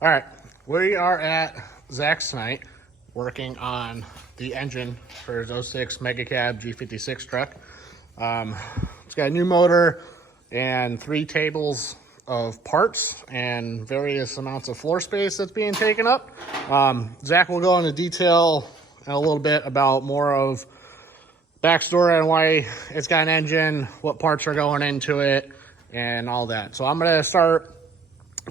All right, we are at Zach's tonight working on the engine for his 06 Mega Cab G56 truck. It's got a new motor and 3 tables of parts and various amounts of floor space that's being taken up. Zach will go into detail in a little bit about more of backstory on why it's got an engine, what parts are going into it, and all that. So I'm gonna start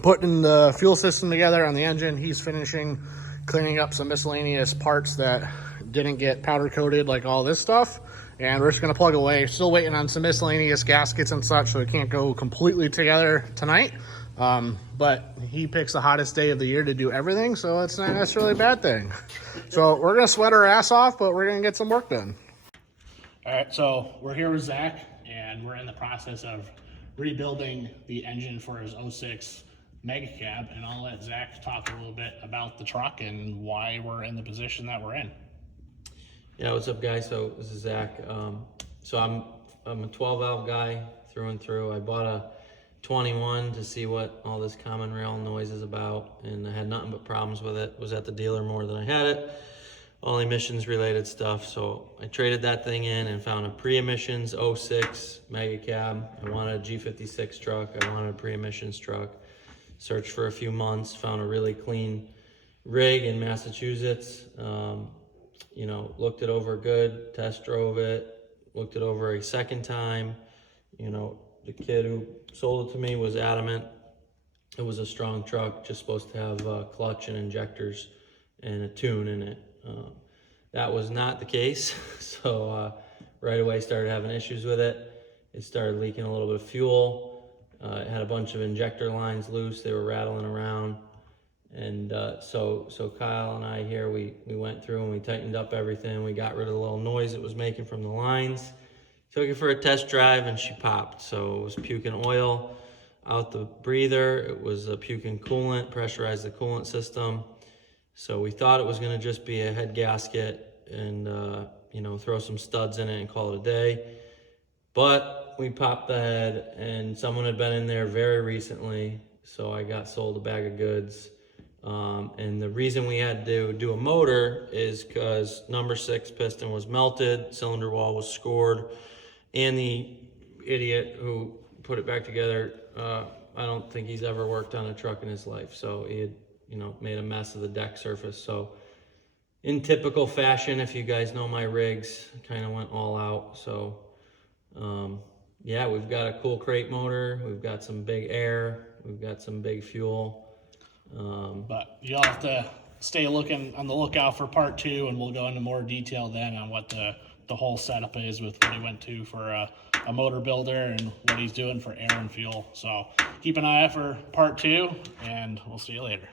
putting the fuel system together on the engine. He's finishing cleaning up some miscellaneous parts that didn't get powder coated, like all this stuff, and we're just gonna plug away. Still waiting on some miscellaneous gaskets and such, so it can't go completely together tonight. But he picks the hottest day of the year to do everything, so it's not necessarily a bad thing. So we're gonna sweat our ass off, but we're gonna get some work done. All right, so we're here with Zach, and we're in the process of rebuilding the engine for his 06 Mega Cab, and I'll let Zach talk a little bit about the truck and why we're in the position that we're in. Yeah, what's up, guys? So this is Zach. So I'm a 12 valve guy through and through. I bought a 21 to see what all this common rail noise is about, and I had nothing but problems with it. Was at the dealer more than I had it. All emissions related stuff. So I traded that thing in and found a pre-emissions 06 Mega Cab. I wanted a G56 truck. I wanted a pre-emissions truck. Searched for a few months, found a really clean rig in Massachusetts. Looked it over good, test drove it, looked it over a second time. The kid who sold it to me was adamant it was a strong truck, just supposed to have a clutch and injectors and a tune in it. That was not the case. So right away started having issues with it. It started leaking a little bit of fuel. It had a bunch of injector lines loose. They were rattling around. And so Kyle and I here, we went through and we tightened up everything. We got rid of the little noise it was making from the lines. Took it for a test drive and she popped. So it was puking oil out the breather. It was puking coolant, pressurized the coolant system. So we thought it was gonna just be a head gasket and throw some studs in it and call it a day. But we popped the head and someone had been in there very recently, so I got sold a bag of goods. And the reason we had to do a motor is because number 6 piston was melted, cylinder wall was scored, and the idiot who put it back together, I don't think he's ever worked on a truck in his life, so he had made a mess of the deck surface. So in typical fashion, if you guys know my rigs, kind of went all out. So yeah, we've got a cool crate motor, we've got some big air, we've got some big fuel. But you'll have to stay on the lookout for part 2, and we'll go into more detail then on what the whole setup is with what he went to for a motor builder and what he's doing for air and fuel. So keep an eye out for part 2, and we'll see you later.